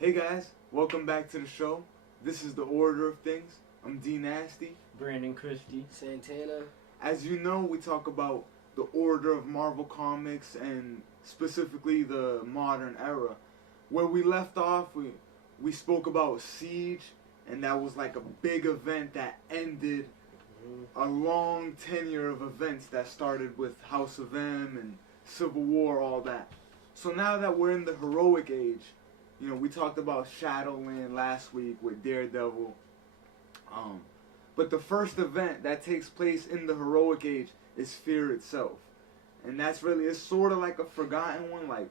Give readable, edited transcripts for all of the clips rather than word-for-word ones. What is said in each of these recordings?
Hey guys, welcome back to the show. This is the order of things. I'm D Nasty. Brandon Christie. Santana. As you know, we talk about the order of Marvel Comics and specifically the modern era. Where we left off, we spoke about Siege, and that was like a big event that ended a long tenure of events that started with House of M and Civil War, all that. So now that we're in the heroic age, we talked about Shadowland last week with Daredevil. But the first event that takes place in the heroic age is Fear itself. And it's sort of like a forgotten one. Like,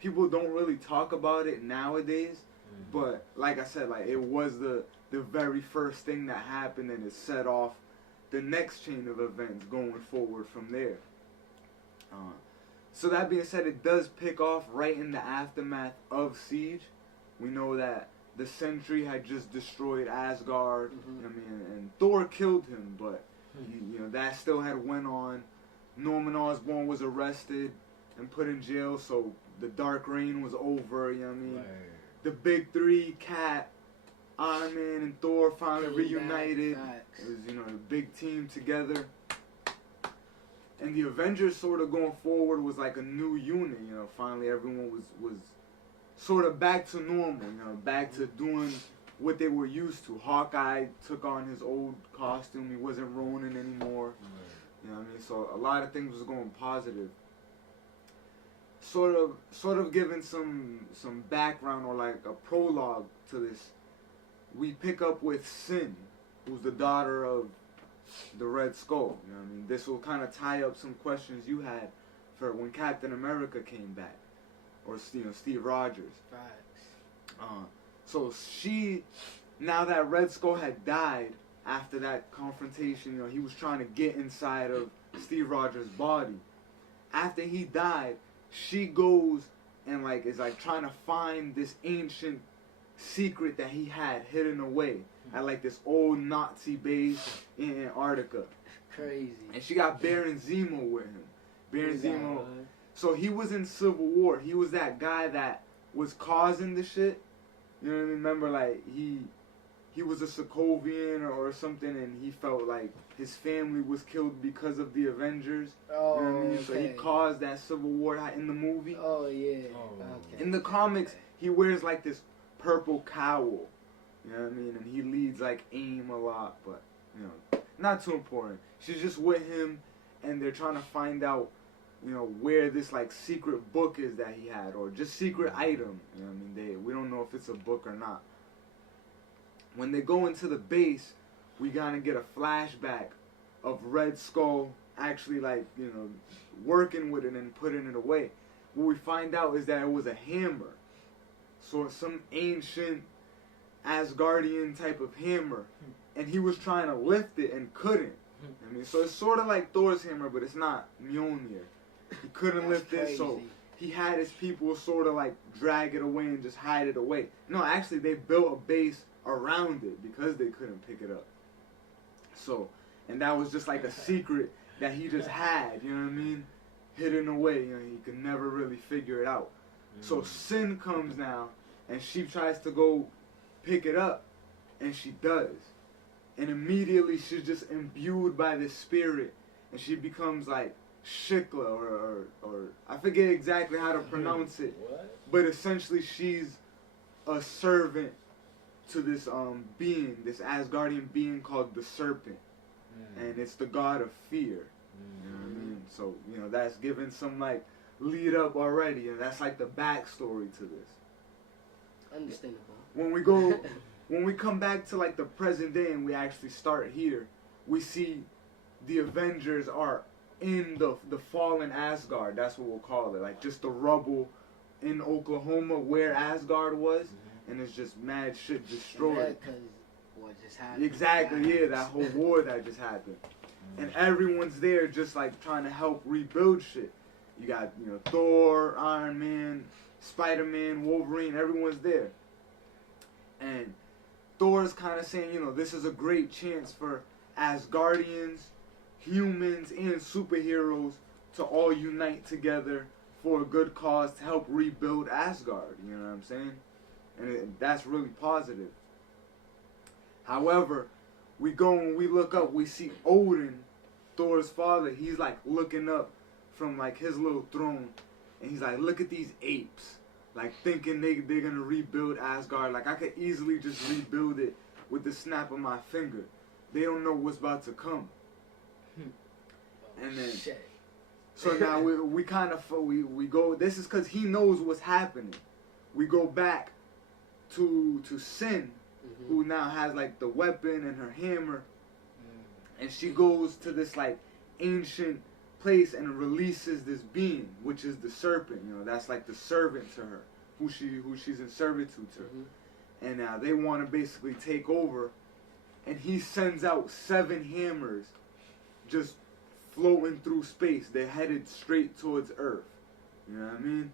people don't really talk about it nowadays. But like I said, like, it was the very first thing that happened, and it set off the next chain of events going forward from there. So that being said, it does pick off right in the aftermath of Siege. We know that the Sentry had just destroyed Asgard, and Thor killed him, but that still had went on. Norman Osborn was arrested and put in jail, so the Dark Reign was over. Right. The big three, Cap, Iron Man, and Thor finally reunited. It was the big team together. And the Avengers sort of going forward was like a new unit, finally everyone was sort of back to normal, back to doing what they were used to. Hawkeye took on his old costume, he wasn't Ronin anymore, so a lot of things was going positive. Sort of giving some background or like a prologue to this, we pick up with Sin, who's the daughter of the Red Skull. This will kind of tie up some questions you had for when Captain America came back, or Steve Rogers. Facts. So she, now that Red Skull had died after that confrontation, he was trying to get inside of Steve Rogers' body. After he died, she goes and is trying to find this ancient secret that he had hidden away at this old Nazi base in Antarctica. Crazy. And she got Baron Zemo with him. Baron Zemo. So he was in Civil War. He was that guy that was causing the shit. You know what I mean? Remember, he was a Sokovian or something, and he felt like his family was killed because of the Avengers. Oh, you know what I mean? okay. So he caused that Civil War in the movie. Oh, yeah. Okay. In the comics, he wears this purple cowl. You know what I mean? And he leads AIM a lot, but not too important. She's just with him, and they're trying to find out, where this secret book is that he had, or just secret item. You know what I mean? We don't know if it's a book or not. When they go into the base, we gotta get a flashback of Red Skull actually working with it and putting it away. What we find out is that it was a hammer. So some ancient Asgardian type of hammer, and he was trying to lift it and couldn't. So it's sort of like Thor's hammer, but it's not Mjolnir. He couldn't lift it, so he had his people sort of drag it away and just hide it away. No, actually they built a base around it because they couldn't pick it up. So, and that was just a secret that he just had, you know what I mean? Hidden away, he could never really figure it out. So Sin comes now, and she tries to go pick it up, and she does. And immediately she's just imbued by this spirit, and she becomes Shikla, or I forget exactly how to pronounce it. What? But essentially she's a servant to this being, this Asgardian being called the Serpent. And it's the god of fear. You know what I mean? So, that's given some lead up already, and that's the backstory to this. Understandable. When we come back to the present day and we actually start here, we see the Avengers are in the fallen Asgard. That's what we'll call it. Just the rubble in Oklahoma where Asgard was, and it's just mad shit destroyed. Because what just happened. Exactly, yeah, that whole war that just happened. And everyone's there just trying to help rebuild shit. You got, Thor, Iron Man, Spider-Man, Wolverine, everyone's there. And Thor's kind of saying, this is a great chance for Asgardians, humans, and superheroes to all unite together for a good cause to help rebuild Asgard. You know what I'm saying? and that's really positive. However, we go and we look up, we see Odin, Thor's father. He's like looking up from like his little throne, and he's like, look at these apes, like thinking they're gonna rebuild Asgard. Like I could easily just rebuild it with the snap of my finger. They don't know what's about to come. And then, so now we kind of we go. This is because he knows what's happening. We go back to Sin, who now has like the weapon and her hammer, and she goes to this like ancient place and releases this being, which is the Serpent. You know, that's like the servant to her, who she's in servitude to. And now they want to basically take over, and he sends out 7 hammers, just floating through space. They're headed straight towards Earth. You know what I mean?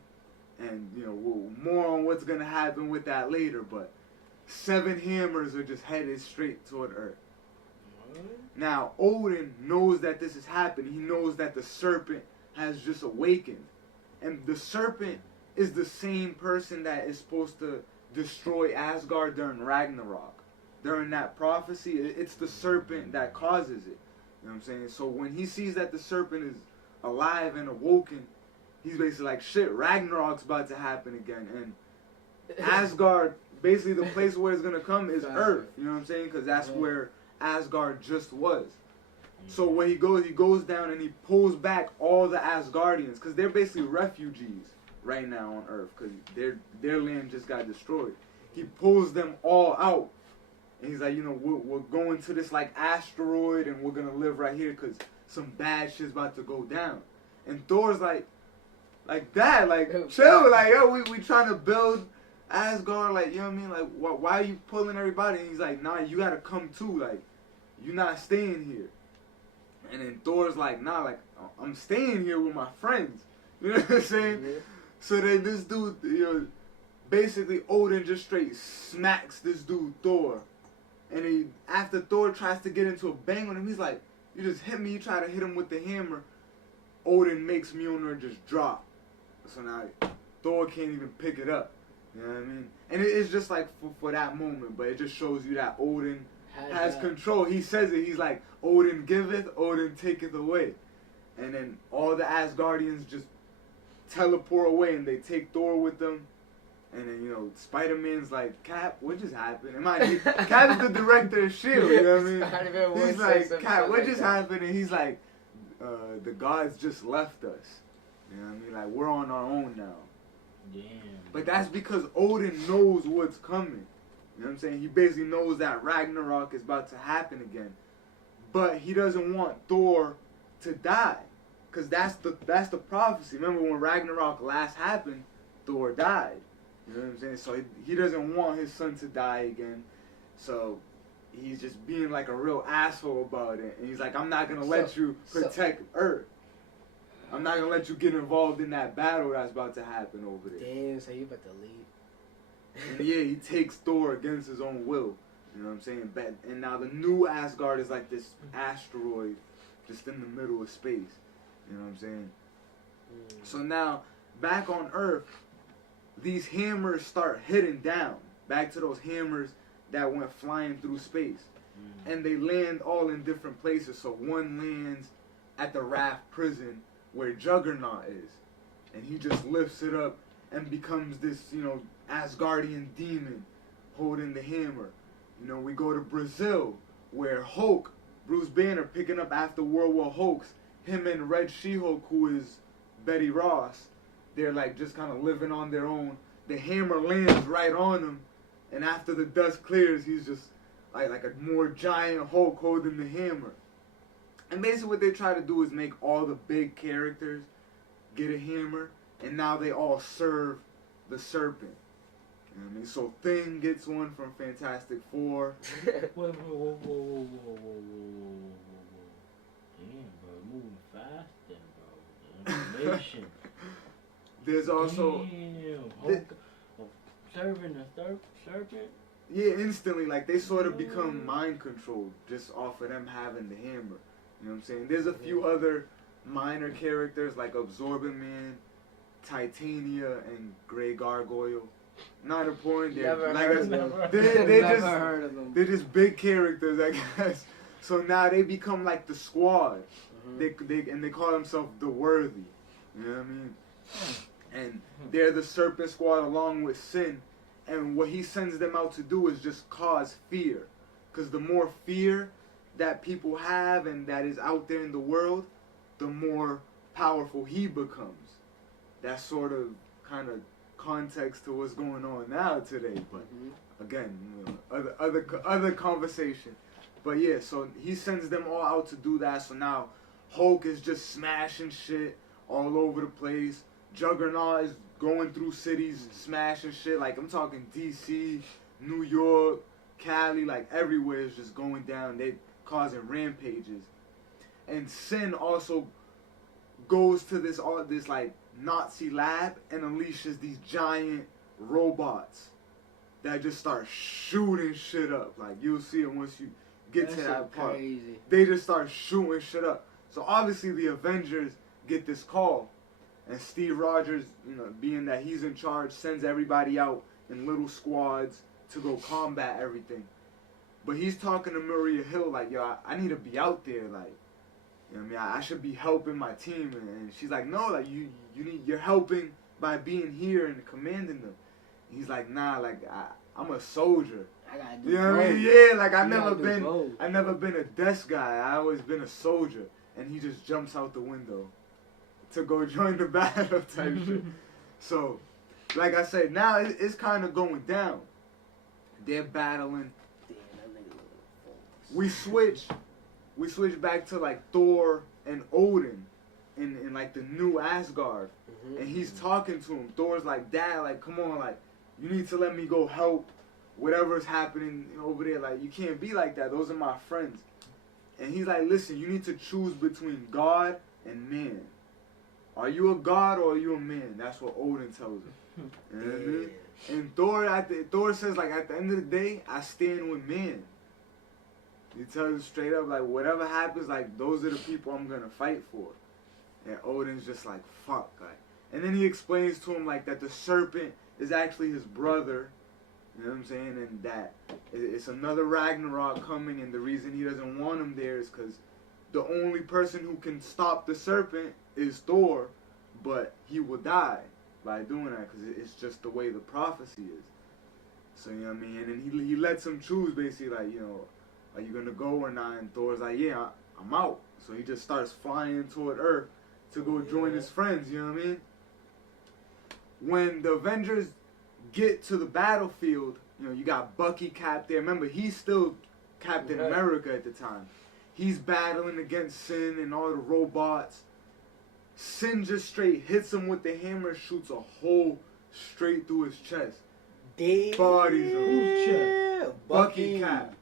And you know, more on what's gonna happen with that later, but 7 hammers are just headed straight toward Earth. Now, Odin knows that this is happening. He knows that the Serpent has just awakened. And the Serpent is the same person that is supposed to destroy Asgard during Ragnarok. During that prophecy, it's the Serpent that causes it. You know what I'm saying? So when he sees that the Serpent is alive and awoken, he's basically like, shit, Ragnarok's about to happen again. And Asgard, basically the place where it's going to come is Earth. You know what I'm saying? Because that's where Asgard just was. So when he goes down and he pulls back all the Asgardians, because they're basically refugees right now on Earth, because their land just got destroyed. He pulls them all out, and he's like, you know, we're going to this like asteroid, and we're gonna live right here, because some bad shit's about to go down. And Thor's like that, like chill, like yo, we trying to build Asgard, like, you know what I mean? Like, why are you pulling everybody? And he's like, nah, you gotta come too. Like, you're not staying here. And then Thor's like, nah, like, I'm staying here with my friends. You know what I'm saying? Yeah. So then this dude, you know, basically Odin just straight smacks this dude, Thor. And after Thor tries to get into a bang on him, he's like, you just hit me, you try to hit him with the hammer. Odin makes Mjolnir just drop. So now Thor can't even pick it up. You know what I mean? And it's just like for that moment, but it just shows you that Odin has control. He says it. He's like, Odin giveth, Odin taketh away. And then all the Asgardians just teleport away, and they take Thor with them. And then, you know, Spider-Man's like, Cap, what just happened? Cap is the director of S.H.I.E.L.D., you know what I mean? He's like, Cap, what just happened? And he's like, the gods just left us. You know what I mean? Like, we're on our own now. Damn. But that's because Odin knows what's coming. You know what I'm saying? He basically knows that Ragnarok is about to happen again. But he doesn't want Thor to die. Because that's the prophecy. Remember when Ragnarok last happened, Thor died. You know what I'm saying? So he doesn't want his son to die again. So he's just being like a real asshole about it. And he's like, I'm not going to let you protect Earth. I'm not going to let you get involved in that battle that's about to happen over there. Damn, so you about to leave. And yeah, he takes Thor against his own will. You know what I'm saying? And now the new Asgard is like this asteroid just in the middle of space. You know what I'm saying? So now, back on Earth, these hammers start hitting down. Back to those hammers that went flying through space. And they land all in different places. So one lands at the Raft prison where Juggernaut is. And he just lifts it up and becomes this, you know, Asgardian demon holding the hammer. You know, we go to Brazil where Hulk, Bruce Banner picking up after World War Hulk's, him and Red She-Hulk, who is Betty Ross, they're like just kind of living on their own. The hammer lands right on him, and after the dust clears, he's just like a more giant Hulk holding the hammer. And basically what they try to do is make all the big characters get a hammer, and now they all serve the Serpent. You know what I mean? So Thing gets one from Fantastic Four. Whoa. Damn, bro, moving fast then, bro. The information. There's also... Serving the Serpent? Yeah, instantly, like, they sort of become mind-controlled just off of them having the hammer. You know what I'm saying? There's a few other minor characters, like Absorbent Man, Titania, and Grey Gargoyle. not important. Never Like heard I of them. said, they Never just heard of them. they're just big characters, I guess. So now they become like the squad. They call themselves the Worthy. You know what I mean? And they're the Serpent Squad along with Sin. And what he sends them out to do is just cause fear. Because the more fear that people have and that is out there in the world, the more powerful he becomes. That's sort of kind of context to what's going on now today. But again, you know, other conversation. But yeah, so he sends them all out to do that. So now Hulk is just smashing shit all over the place. Juggernaut is going through cities, smashing shit. Like, I'm talking DC, New York, Cali, like everywhere is just going down. They causing rampages. And Sin also goes to this like Nazi lab and unleashes these giant robots that just start shooting shit up. Like, you'll see it once you get to that part. Crazy. They just start shooting shit up. So obviously the Avengers get this call, and Steve Rogers, you know, being that he's in charge, sends everybody out in little squads to go combat everything. But he's talking to Maria Hill like, yo, I need to be out there, like, you know what I mean? I should be helping my team. And she's like, no, like, you're helping by being here and commanding them. And he's like, nah, like, I'm a soldier. I gotta do You know what I both. mean? Yeah, like, I've You never gotta do both. been a desk guy. I always been a soldier. And he just jumps out the window to go join the battle type shit. So, like I said, now it's kind of going down. They're battling. Damn, that nigga look We switch back to like Thor and Odin in like the new Asgard. And he's talking to him. Thor's like, Dad, like, come on, like, you need to let me go help whatever's happening over there. Like, you can't be like that. Those are my friends. And he's like, listen, you need to choose between God and man. Are you a god or are you a man? That's what Odin tells him. You know what I mean? And Thor says, like, at the end of the day, I stand with man. He tells him straight up, like, whatever happens, like, those are the people I'm gonna fight for. And Odin's just like, fuck, like. And then he explains to him, like, that the Serpent is actually his brother. You know what I'm saying? And that it's another Ragnarok coming, and the reason he doesn't want him there is because the only person who can stop the Serpent is Thor, but he will die by doing that because it's just the way the prophecy is. So, you know what I mean? And then he lets him choose, basically, like, you know, are you going to go or not? And Thor's like, yeah, I'm out. So he just starts flying toward Earth to go join his friends, you know what I mean? When the Avengers get to the battlefield, you know, you got Bucky Cap there. Remember, he's still Captain America at the time. He's battling against Sin and all the robots. Sin just straight hits him with the hammer, shoots a hole straight through his chest. Damn. Bodies him. Whose chest? Bucky Cap.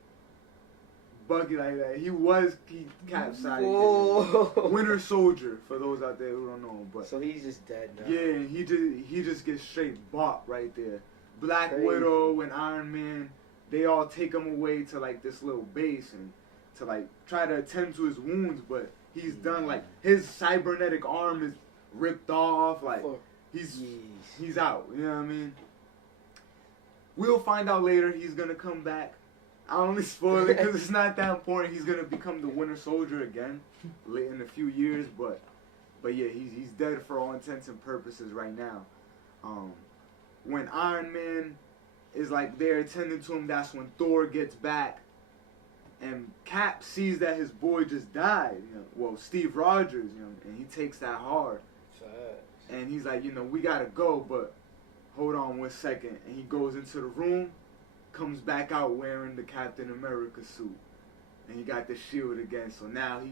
Bucky, like, he capsized. Whoa. Winter Soldier, for those out there who don't know. But So he's just dead now. yeah, he just gets straight bopped right there. Black Crazy. Widow and Iron Man, they all take him away to like this little base and to like try to attend to his wounds, but he's done. Like, his cybernetic arm is ripped off. Like, he's out. You know what I mean? We'll find out later. He's gonna come back. I only spoil it because it's not that important. He's gonna become the Winter Soldier again late in a few years, but yeah, he's dead for all intents and purposes right now. When Iron Man is like there attending to him, that's when Thor gets back, and Cap sees that his boy just died. You know, well, Steve Rogers, you know, and he takes that hard, and he's like, you know, we gotta go, but hold on 1 second, and he goes into the room. Comes back out wearing the Captain America suit. And he got the shield again. So now he,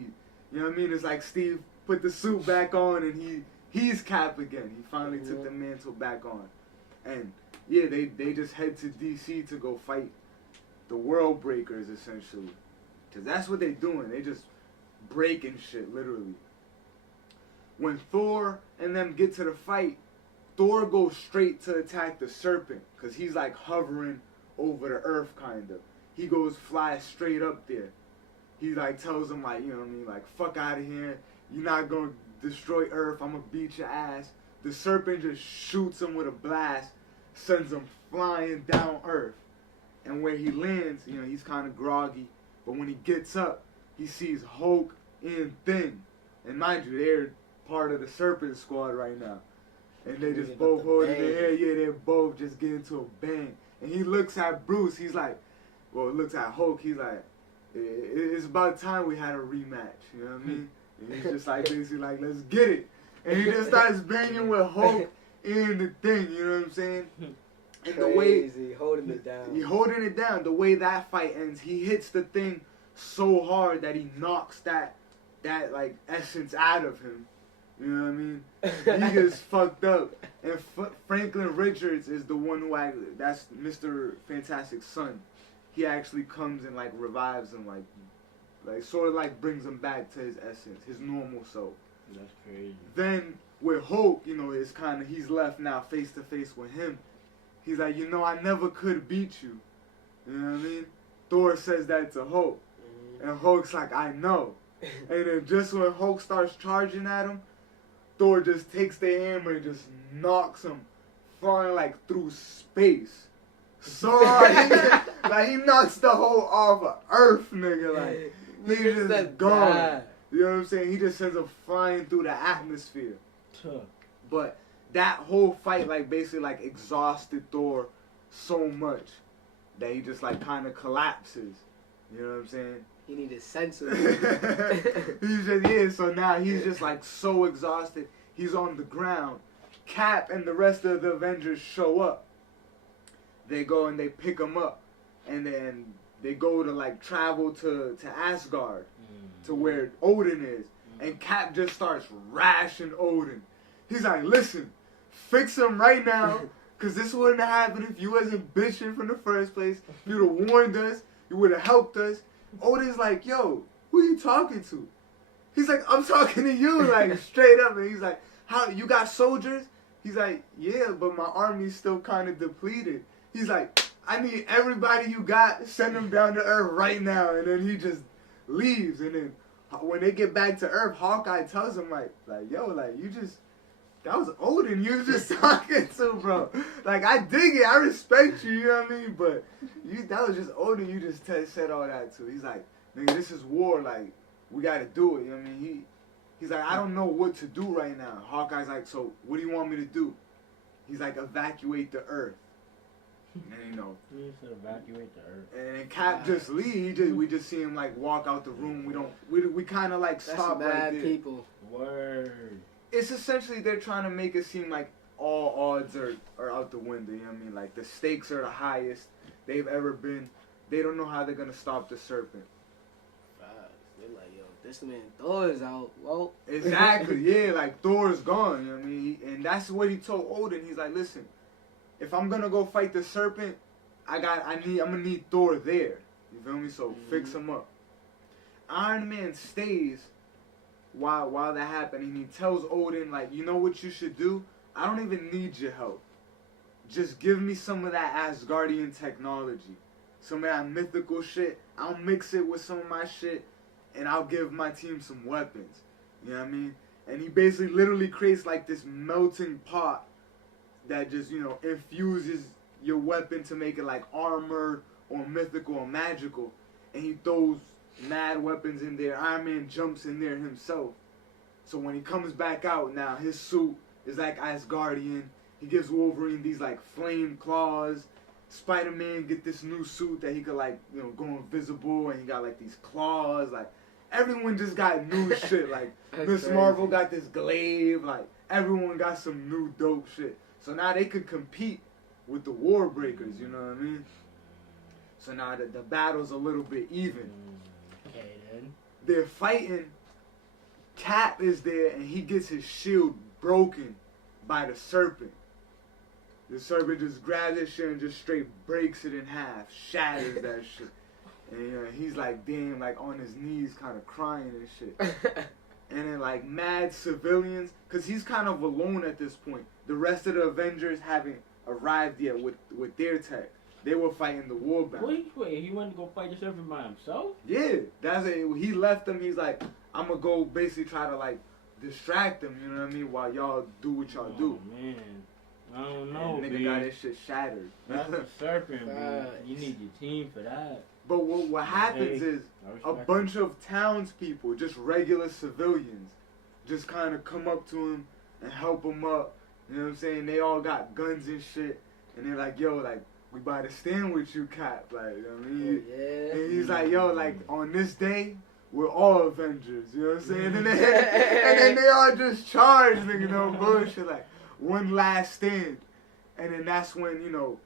you know what I mean? It's like Steve put the suit back on and he's Cap again. He finally took the mantle back on. And yeah, they just head to DC to go fight the World Breakers, essentially. Because that's what they're doing. They just breaking shit, literally. When Thor and them get to the fight, Thor goes straight to attack the Serpent. Because he's like hovering over the earth, kind of. He flies straight up there. He like tells him, like, you know what I mean, like, fuck out of here. You're not gonna destroy Earth. I'm gonna beat your ass. The Serpent just shoots him with a blast. sends him flying down Earth. And where he lands, he's kind of groggy. But when he gets up, he sees Hulk and Thing. And mind you, they're part of the Serpent Squad right now. And they just both holding their hair. Yeah, they're both just getting to a bang. And he looks at Bruce. He's like, looks at Hulk. He's like, it's about time we had a rematch. You know what I mean? And he's just like, basically like, let's get it. And he just starts banging with Hulk and the Thing. You know what I'm saying? And the way holding it down. He holding it down. The way that fight ends, he hits the Thing so hard that he knocks that like essence out of him. You know what I mean? He gets fucked up. And Franklin Richards is the one who that's Mr. Fantastic's son. He actually comes and like revives him, like sort of like brings him back to his essence, his normal self. That's crazy. Then with Hulk, he's left now face to face with him. He's like, I never could beat you. You know what I mean? Thor says that to Hulk. And Hulk's like, I know. And then just when Hulk starts charging at him, Thor just takes the hammer and just knocks him flying like through space. So hard. He knocks the whole off of Earth, nigga. Like, he's just gone. Die. You know what I'm saying? He just sends him flying through the atmosphere. But that whole fight, basically, exhausted Thor so much that he just, kind of collapses. You know what I'm saying? He needed sense of it. So now he's just, so exhausted. He's on the ground. Cap and the rest of the Avengers show up. They go and they pick him up. And then they go to, travel to Asgard, to where Odin is. And Cap just starts rashing Odin. He's like, listen, fix him right now, because this wouldn't have happened if you wasn't bitching from the first place. If you'd have warned us, you would have helped us. Odin's like, yo, who are you talking to? He's like, I'm talking to you, straight up. And he's like, how, you got soldiers? He's like, yeah, but my army's still kind of depleted. He's like, I need everybody you got, send them down to Earth right now. And then he just leaves. And then when they get back to Earth, Hawkeye tells him, you just, that was Odin you was just talking to, bro. I dig it. I respect you, you know what I mean? But that was just Odin you just said all that to. He's like, nigga, this is war. We got to do it, you know what I mean? He's like, I don't know what to do right now. Hawkeye's like, so what do you want me to do? He's like, evacuate the Earth. And He used to evacuate the Earth. And then Cap just leaves. We just see him walk out the room. We kind of stop right there. People. Word. It's essentially they're trying to make it seem like all odds are out the window. You know what I mean? The stakes are the highest they've ever been. They don't know how they're gonna stop the Serpent. They're like, yo, this man Thor is out. Well, exactly. Yeah, Thor's gone. You know what I mean? And that's what he told Odin. He's like, listen, if I'm gonna go fight the Serpent, I'm gonna need Thor there. You feel me? So fix him up. Iron Man stays while that happened, and he tells Odin, you know what you should do? I don't even need your help. Just give me some of that Asgardian technology. Some of that mythical shit. I'll mix it with some of my shit, and I'll give my team some weapons. You know what I mean? And he basically literally creates this melting pot that just, infuses your weapon to make it armor or mythical or magical. And he throws mad weapons in there. Iron Man jumps in there himself. So when he comes back out now, his suit is Asgardian. He gives Wolverine these flame claws. Spider-Man get this new suit that he could go invisible, and he got these claws. Everyone just got new shit. Miss Marvel got this glaive. Everyone got some new dope shit. So now they could compete with the War Breakers, you know what I mean? So now the battle's a little bit even. Okay, then. They're fighting. Cap is there, and he gets his shield broken by the Serpent. The Serpent just grabs his shit and just straight breaks it in half, shatters that shit. And he's damn, on his knees kind of crying and shit. And then mad civilians, because he's kind of alone at this point. The rest of the Avengers haven't arrived yet with their tech. They were fighting the war battle. Wait, he went to go fight the Serpent by himself? Yeah, that's it. He left them. He's like, I'm gonna go basically try to distract them. You know what I mean? While y'all do what y'all do. Man, I don't know, and nigga got his shit shattered. That's the Serpent, bro. Facts. You need your team for that. But what happens is I a respect bunch of townspeople, just regular civilians, just kind of come up to him and help him up. You know what I'm saying? They all got guns and shit, and they're like, "Yo, like we about to stand with you, Cap." Like, you know what I mean? Yeah. And he's like, "Yo, like on this day, we're all Avengers." You know what I'm saying? And then they all just charge, nigga, no bullshit, like one last stand. And then that's when, you know,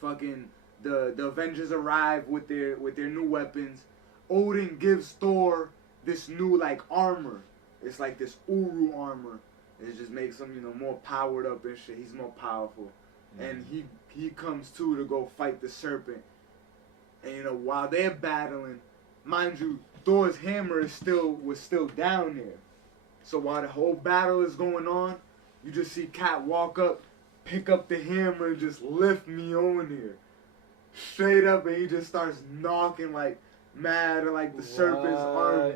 fucking the Avengers arrive with their new weapons. Odin gives Thor this new like armor. It's like this Uru armor. It just makes him, you know, more powered up and shit. He's more powerful. And he comes too to go fight the Serpent. And you know, while they're battling, mind you, Thor's hammer was still down there. So while the whole battle is going on, you just see Cat walk up, pick up the hammer, and just lift Mjolnir straight up, and he just starts knocking like mad at like the Serpent's army.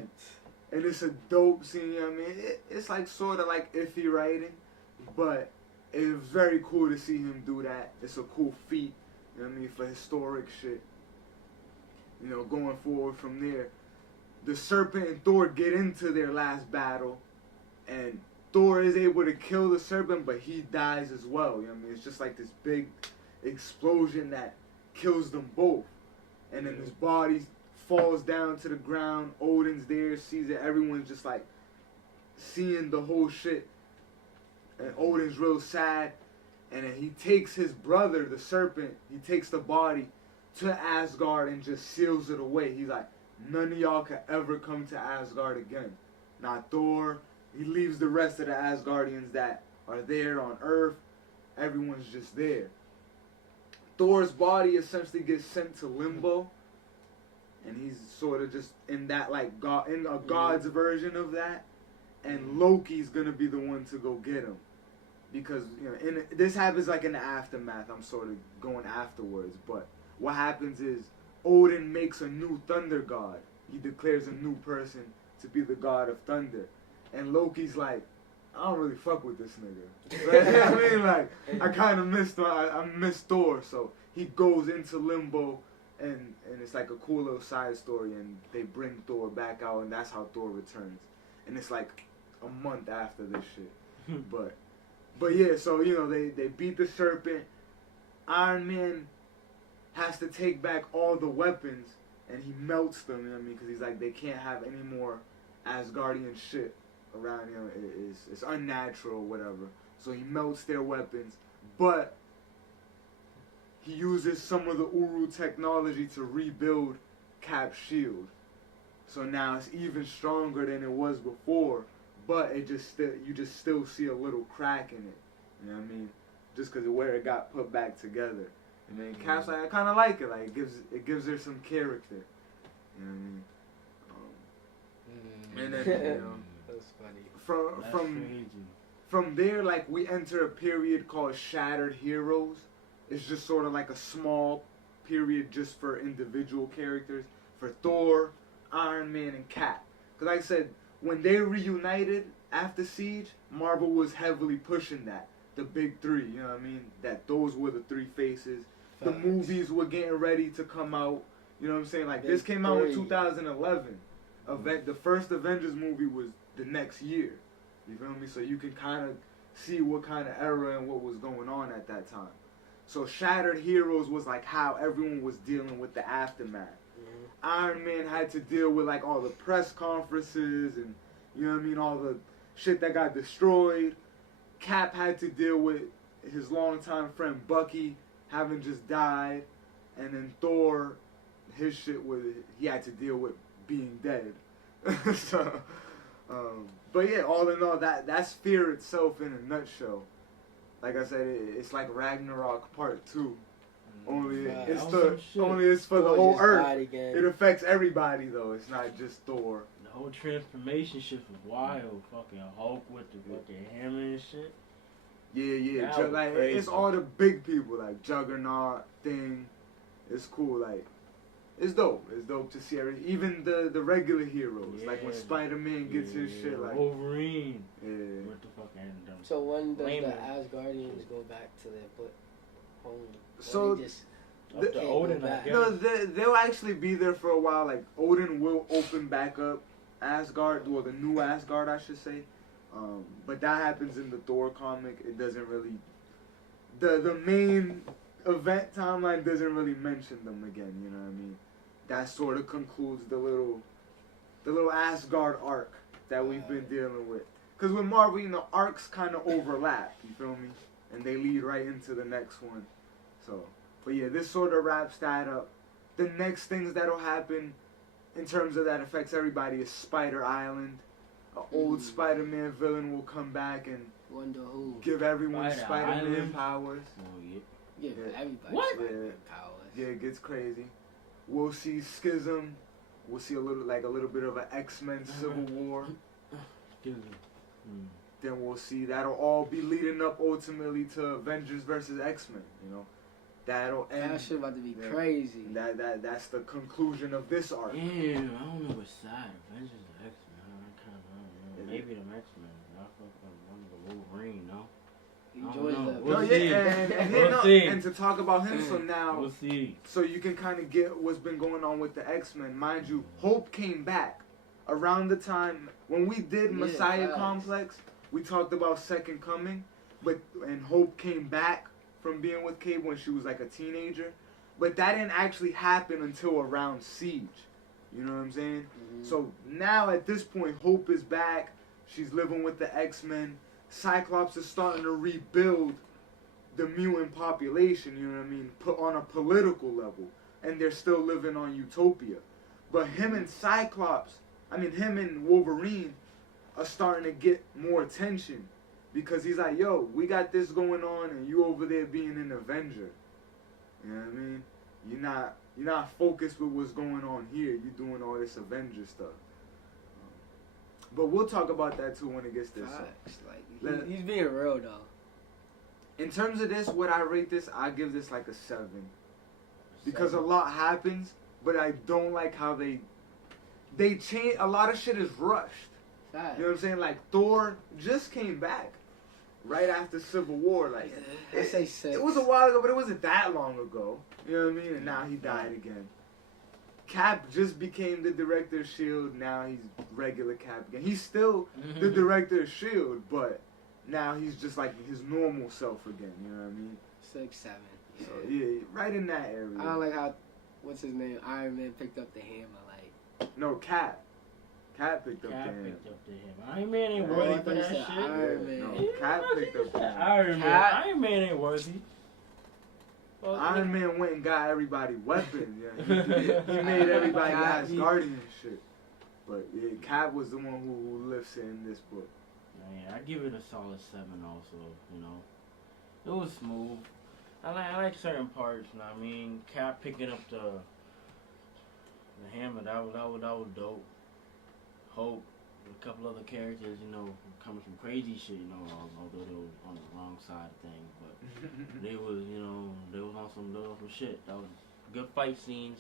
And it's a dope scene. I mean, it's like sort of like iffy writing, but it was very cool to see him do that. It's a cool feat, you know what I mean, for historic shit. You know, going forward from there, the Serpent and Thor get into their last battle, and Thor is able to kill the Serpent, but he dies as well. You know what I mean? It's just like this big explosion that kills them both. And then his body falls down to the ground. Odin's there, sees it. Everyone's just like seeing the whole shit. And Odin's real sad. And then he takes his brother, the Serpent, he takes the body to Asgard and just seals it away. He's like, none of y'all can ever come to Asgard again. Not Thor. He leaves the rest of the Asgardians that are there on Earth. Everyone's just there. Thor's body essentially gets sent to Limbo. And he's sort of just in that, like, God, in a God's version of that. And Loki's going to be the one to go get him. Because, you know, this happens like in the aftermath. I'm sort of going afterwards. But what happens is Odin makes a new thunder god. He declares a new person to be the god of thunder. And Loki's like, I don't really fuck with this nigga. Right? You know what I mean? Like, I kind of I miss Thor. So he goes into Limbo. And it's like a cool little side story, and they bring Thor back out, and that's how Thor returns. And it's like a month after this shit. But yeah, so, you know, they beat the Serpent. Iron Man has to take back all the weapons, and he melts them, you know what I mean? Because he's like, they can't have any more Asgardian shit around, you know, it's unnatural or whatever. So he melts their weapons, but he uses some of the Uru technology to rebuild Cap's shield. So now it's even stronger than it was before, but you just still see a little crack in it. You know what I mean? Just because of where it got put back together. And then Cap's like, I kind of like it. Like it gives her some character. You know what I mean? And then, you know, That's funny. From there, like, we enter a period called Shattered Heroes. It's just sort of like a small period just for individual characters. For Thor, Iron Man, and Cap. Because like I said, when they reunited after Siege, Marvel was heavily pushing that. The big three, you know what I mean? That those were the three faces. Facts. The movies were getting ready to come out. You know what I'm saying? Like, this came out in 2011. The first Avengers movie was the next year. You feel me? So you can kind of see what kind of era and what was going on at that time. So Shattered Heroes was like how everyone was dealing with the aftermath. Mm-hmm. Iron Man had to deal with like all the press conferences and, you know what I mean, all the shit that got destroyed. Cap had to deal with his longtime friend Bucky having just died. And then Thor, his shit was, he had to deal with being dead. So, but yeah, all in all, that's Fear itself in a nutshell. Like I said, it's like Ragnarok Part 2. Only it's for the whole Earth. It affects everybody though. It's not just Thor. The whole transformation shit was wild. Fucking Hulk with the fucking hammer and shit. Yeah. Like it's all the big people like Juggernaut, Thing. It's cool. Like it's dope. It's dope to see even the regular heroes. Like when Spider-Man gets his shit, like Wolverine. Yeah. What the fuck happened? So when does Lame. the Asgardians go back to their home? Or So they just Up to can't Odin, go I back? guess. no, they'll actually be there for a while. Like Odin will open back up Asgard, or the new Asgard, I should say. But that happens in the Thor comic. It doesn't really. The main event timeline doesn't really mention them again. You know what I mean? That sort of concludes the little Asgard arc that we've been dealing with. Because with Marvel, you know, arcs kind of overlap. You feel me? And they lead right into the next one. So, but yeah, this sort of wraps that up. The next things that'll happen in terms of that affects everybody is Spider Island. An old Spider-Man villain will come back and Wonder who? give everyone Spider Spider-Man Island? powers. Oh, yeah. Yeah, Yeah. everybody. What? Spider-Man powers. Yeah, it gets crazy. We'll see Schism. We'll see a little bit of an X-Men Civil War. Excuse me. Then we'll see that'll all be leading up ultimately to Avengers versus X-Men. You know, that'll end. That shit about to be crazy. That's the conclusion of this arc. Yeah, I don't know which side. Avengers or X-Men. I don't know. Maybe the X-Men. I fucking want the Wolverine, no? He I don't joins know. the. We'll No, see. yeah, and We'll see. and to talk about him, so now, We'll see. so you can kind of get what's been going on with the X-Men. Mind you, Hope came back around the time when we did Messiah facts. Complex. We talked about Second Coming, and Hope came back from being with Cable when she was like a teenager, but that didn't actually happen until around Siege. You know what I'm saying? Mm-hmm. So now at this point, Hope is back. She's living with the X-Men. Cyclops is starting to rebuild the mutant population, you know what I mean, put on a political level, and they're still living on Utopia. But him and him and Wolverine are starting to get more attention because he's like, yo, we got this going on, and you over there being an Avenger. You know what I mean? You're not focused with what's going on here. You're doing all this Avenger stuff. But we'll talk about that too when it gets this. Facts. Like he's being real though. In terms of this, what I rate this, I give this like a 7. Because a lot happens, but I don't like how they change. A lot of shit is rushed. Facts. You know what I'm saying? Like Thor just came back right after Civil War. Like I say 6. it was a while ago, but it wasn't that long ago. You know what I mean? And now he died again. Cap just became the director of S.H.I.E.L.D. Now he's regular Cap again. He's still the director of S.H.I.E.L.D., but now he's just like his normal self again. You know what I mean? 6, 7. Yeah. So yeah, right in that area. I don't like how, what's his name? Iron Man picked up the hammer. Like No, Cap. Cap picked up the hammer. picked up the hammer. Iron Man ain't Yeah, worthy I for thought that you shit. said Iron Man. No, Cap picked up the hammer. Iron Man ain't worthy. Well, Iron Man went and got everybody weapons. Yeah. He made everybody Cap, Asgardian and shit. But yeah, Cap was the one who lifts it in this book. Man, I give it a solid 7 also, you know. It was smooth. I like certain parts, you know what I mean? Cap picking up the hammer, that was dope. Hope, a couple other characters, you know, coming from crazy shit, you know, although they were on the wrong side of things, but they was on some shit. That was good fight scenes.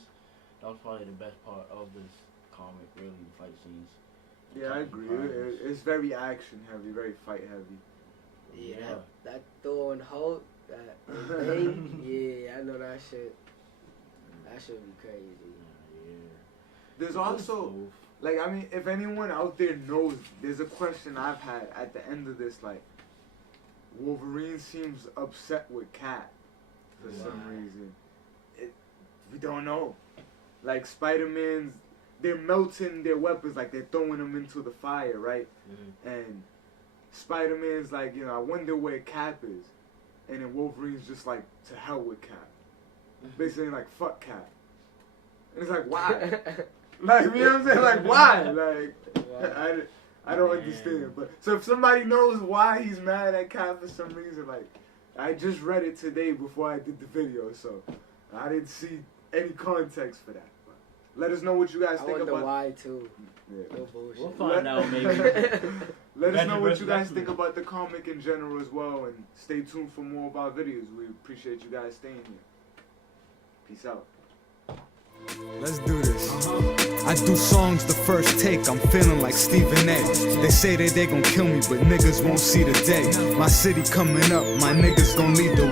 That was probably the best part of this comic, really, the fight scenes. Yeah, I agree. It's very action heavy, very fight heavy. yeah, that Thor and Hulk, that thing. Yeah, I know that shit. That should be crazy. There's also, like, I mean, if anyone out there knows, there's a question I've had at the end of this, like, Wolverine seems upset with Cap for some reason. We don't know. Like, Spider-Man's, they're melting their weapons, like, they're throwing them into the fire, right? And Spider-Man's like, you know, I wonder where Cap is. And then Wolverine's just like, to hell with Cap. Basically, like, fuck Cap. And it's like, why? Like, you know what I'm saying? Like, why? Like, I don't understand. But so if somebody knows why he's mad at Cap for some reason, like, I just read it today before I did the video, so I didn't see any context for that. But let us know what you guys think I about. wonder why too. Yeah. No bullshit. We'll find out maybe. Let us know what you guys X-Men. think about the comic in general as well, and stay tuned for more of our videos. We appreciate you guys staying here. Peace out. Let's do this. I do songs the first take, I'm feeling like Stephen A. They say that they gon' kill me, but niggas won't see the day. My city coming up, my niggas gon' lead the way.